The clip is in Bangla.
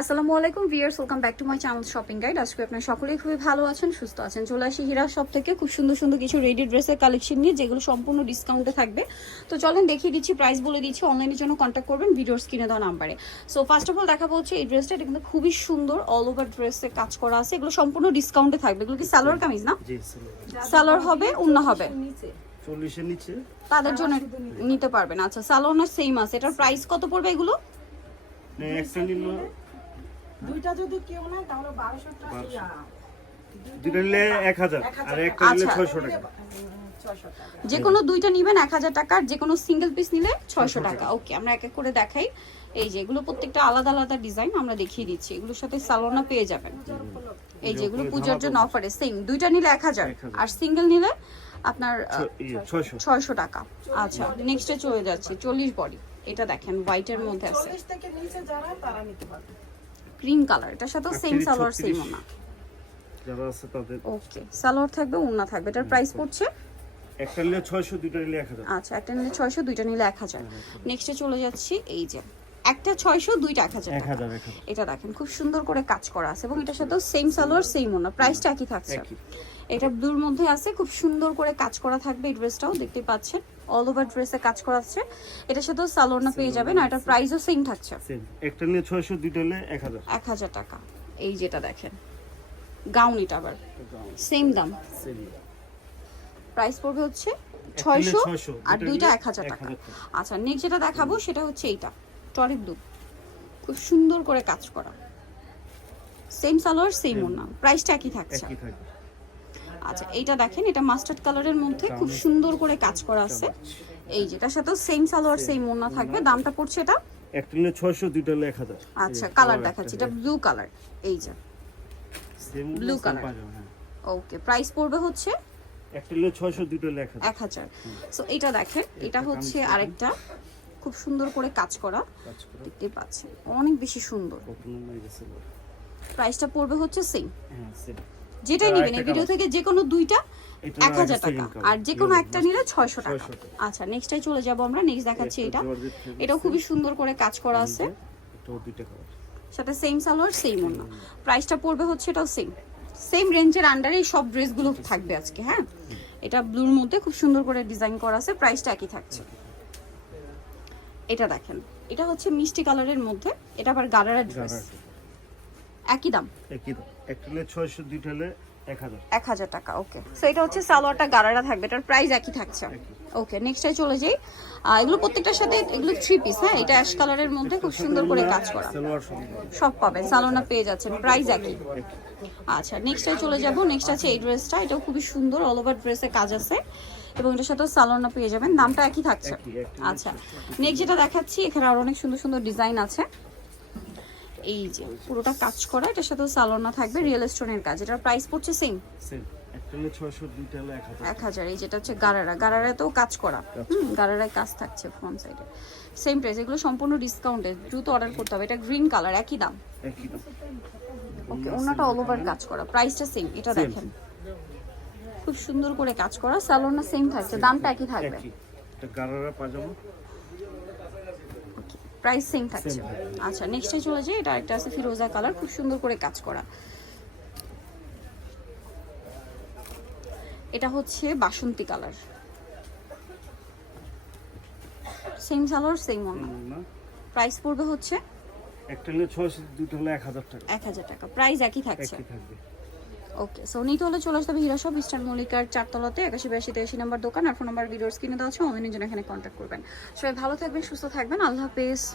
আসসালামু আলাইকুম viewers welcome back to my channel shopping guide. আজকে আপনারা সকলেই খুবই ভালো আছেন সুস্থ আছেন। চলে আসি হীরা শপ থেকে খুব সুন্দর সুন্দর কিছু রেডি ড্রেসের কালেকশন নিয়ে যেগুলো সম্পূর্ণ ডিসকাউন্টে থাকবে। তো চলেন দেখিয়ে দিচ্ছি প্রাইস বলে দিচ্ছি অনলাইনের জন্য কন্ট্যাক্ট করবেন ভিডিওর স্ক্রিনে দেওয়া নাম্বারে সো ফার্স্ট অফ অল দেখাবো হচ্ছে এই ড্রেসটা এটা কিন্তু খুবই সুন্দর অল ওভার ড্রেসে কাজ করা আছে। এগুলো সম্পূর্ণ ডিসকাউন্টে থাকবে। এগুলো কি সালোয়ার কামিজ না? সালোয়ার। হবে অন্য হবে। চল্লিশের নিচে। তাদের জন্য নিতে পারবেন। আচ্ছা সালোয়ার না সেম আছে। এটার প্রাইস কত পড়বে এগুলো? একটা দুইটা যদি কেউ নেয় তাহলে বারোশো টাকা দুটা নিলে এক হাজার। আর একটা নিলে আচ্ছা। ছয়শো টাকা। যে কোনো দুইটা নিবেন এক হাজার টাকা আর যে কোনো সিঙ্গেল পিস নিলে ছয়শো টাকা। ওকে আমরা এক এক করে দেখাই। এই যে এগুলো প্রত্যেকটা আলাদা আলাদা ডিজাইন আমরা দেখিয়ে দিচ্ছি। এগুলোর সাথে সালোনা পেয়ে যাবেন। এই যে এগুলো পূজার জন্য অফারে সেম দুইটা নিলে এক হাজার। আর সিঙ্গেল নিলে আপনার ইয়ে, ছয়শো। ছয়শো টাকা। আচ্ছা নেক্সটে চলে যাচ্ছে। চল্লিশ বডি এটা দেখেন হোয়াইটের মধ্যে আছে। থেকে নিচে যারা তারা নিতে পারবে। Green colour. এটার সাথেও সেম সালোয়ার সেম ওনা। যারা আছে তাদের ওকে সালোয়ার থাকবে ওনা থাকবে। এটার প্রাইস পড়ছে? একটা নিলে ছয়শো দুইটা নিলে এক হাজার। আচ্ছা একটা নিলে ছয়শো দুইটা নিলে এক হাজার। নেক্সটে চলে যাচ্ছি এই যে। একটা ছয়শো দুইটা এক হাজার এক টাকা। হাজার এক হাজার। এটা দেখেন খুব সুন্দর করে কাজ করা আছে এবং এটার সাথেও সেম সালোয়ার সেম ওনা। প্রাইসটা একই থাকছে। এটা ব্লুর মধ্যে আছে খুব সুন্দর করে কাজ করা থাকবে এই ড্রেসটাও দেখতে পাচ্ছেন। অল ওভার ড্রেসে কাজ করা আছে এটার সাথেও সালোয়ার পেয়ে যাবেন আর এটার প্রাইসও সেম থাকছে। একটা দুইটা নিলে এক হাজার। এক হাজার টাকা। এই যেটা দেখেন। গাউন। এটা আবার সেম দাম। প্রাইস পড়বে হচ্ছে ছয়শো 600, আর দুইটা দুইটা এক হাজার 1000 টাকা। আচ্ছা নেক্সট যেটা দেখাবো সেটা হচ্ছে এইটা। টরি ব্লু খুব সুন্দর করে কাজ করা। সেম সালোয়ার সেম ওনা প্রাইসটা একই থাকছে। একই থাকবে আচ্ছা এইটা দেখেন এটা মাস্টার্ড কালারের মধ্যে খুব সুন্দর করে কাজ করা আছে। এই যেটার সাথেও সেম সালোয়ার সেম ওনা থাকবে। দামটা পড়ছে এটা? একটা নিলে ছয়শো দুইটা নিলে এক হাজার। আচ্ছা কালার দেখাচ্ছি। এটা ব্লু কালার এই যে। Color। হ্যাঁ। ওকে প্রাইস পড়বে হচ্ছে একটা নিলে ছয়শো দুইটা নিলে এক হাজার। এক হাজার। সো এটা দেখেন এটা হচ্ছে আরেকটা খুব সুন্দর করে কাজ করা। দেখতে পাচ্ছেন অনেক বেশি সুন্দর। প্রাইসটা পড়বে হচ্ছে সেম হ্যাঁ সেম যেটাই নেবেন এই ভিডিও থেকে যে কোনো দুইটা এক হাজার টাকা। আর যে কোনো একটা নিলে ছয়শো টাকা। আচ্ছা নেক্সটাই চলে যাব আমরা নেক্সট দেখাচ্ছি এটা। এটাও খুবই সুন্দর করে কাজ করা আছে। সাথে সেম সালোয়ার সেম ওনা প্রাইসটা পড়বে হচ্ছে এটাও সেম সেম রেঞ্জের আন্ডারে এই সব ড্রেসগুলো থাকবে আজকে হ্যাঁ? এটা ব্লুর মধ্যে খুব সুন্দর করে ডিজাইন করা আছে প্রাইসটা একই থাকছে। এটা দেখেন। এটা হচ্ছে মিষ্টি কালারের মধ্যে। এটা আবার গারারা ড্রেস একই দাম? একই দাম। একটা নিলে ছয়শো দুইটা নিলে এক হাজার। টাকা ওকে সো এটা হচ্ছে সালোয়ারটা গারারা থাকবে এটার প্রাইস একই থাকছে। ওকে নেক্সটে চলে যাই। এগুলো প্রত্যেকটার সাথে এগুলো থ্রি পিস হ্যাঁ? এটা অ্যাশ কালারের মধ্যে খুব সুন্দর করে কাজ করা। সব পাবেন সালোনা পেয়ে যাচ্ছেন প্রাইস একই। আচ্ছা নেক্সটে চলে যাব নেক্সট আছে এই ড্রেসটা এটাও খুবই সুন্দর অল ওভার ড্রেসে কাজ আছে। এবং এটার সাথে সালোনা পেয়ে যাবেন দামটা একই থাকছে। আচ্ছা নেক্সট যেটা দেখাচ্ছি এখানে আরও অনেক সুন্দর সুন্দর ডিজাইন আছে। এই যে পুরোটা কাজ করা এটার সাথে সালোনা থাকবে রিয়েল স্টোনের কাজ। এটার প্রাইস পড়ছে সেম এক হাজার। এই যেটা হচ্ছে গারারা গারারাতেও কাজ করা। হুম গারারায় কাজ থাকছে ফ্রন্ট সাইডে সেম প্রাইস এগুলো সম্পূর্ণ ডিসকাউন্টে দ্রুত অর্ডার করতে হবে। এটা গ্রিন কালার একই দাম। একই দাম। ওকে অন্যটা অল ওভার কাজ করা। প্রাইসটা সেম এটা দেখেন। খুব সুন্দর করে কাজ করা। সালোনা সেম থাকছে দামটা একই থাকবে। গারারা পাজামা। প্রাইস সেম থাকছে। আচ্ছা নেক্সটে চলে যাই। এটা একটা আছে ফিরোজা কালার খুব সুন্দর করে কাজ করা। এটা হচ্ছে বাসন্তী কালার। সেম সালোয়ার সেম অন্য প্রাইস পড়বে হচ্ছে? একটা নিলে ছয়শো দুইটা হলে এক হাজার টাকা। এক হাজার টাকা। প্রাইস একই থাকছে। একই থাকবে। ওকে সো নিতে হলে চলে আসতে হবে হীরা শপ ইস্টার্ন মল্লিকার চারতলাতে একাশি বিরাশি তেরাশি নাম্বার দোকান। আর ফোন নাম্বার ভিডিওর স্ক্রিনে দেওয়া আছে। অনলাইনের জন্য এখানে কন্ট্যাক্ট করবেন। সবাই ভালো থাকবেন সুস্থ থাকবেন। আল্লাহ হাফেজ।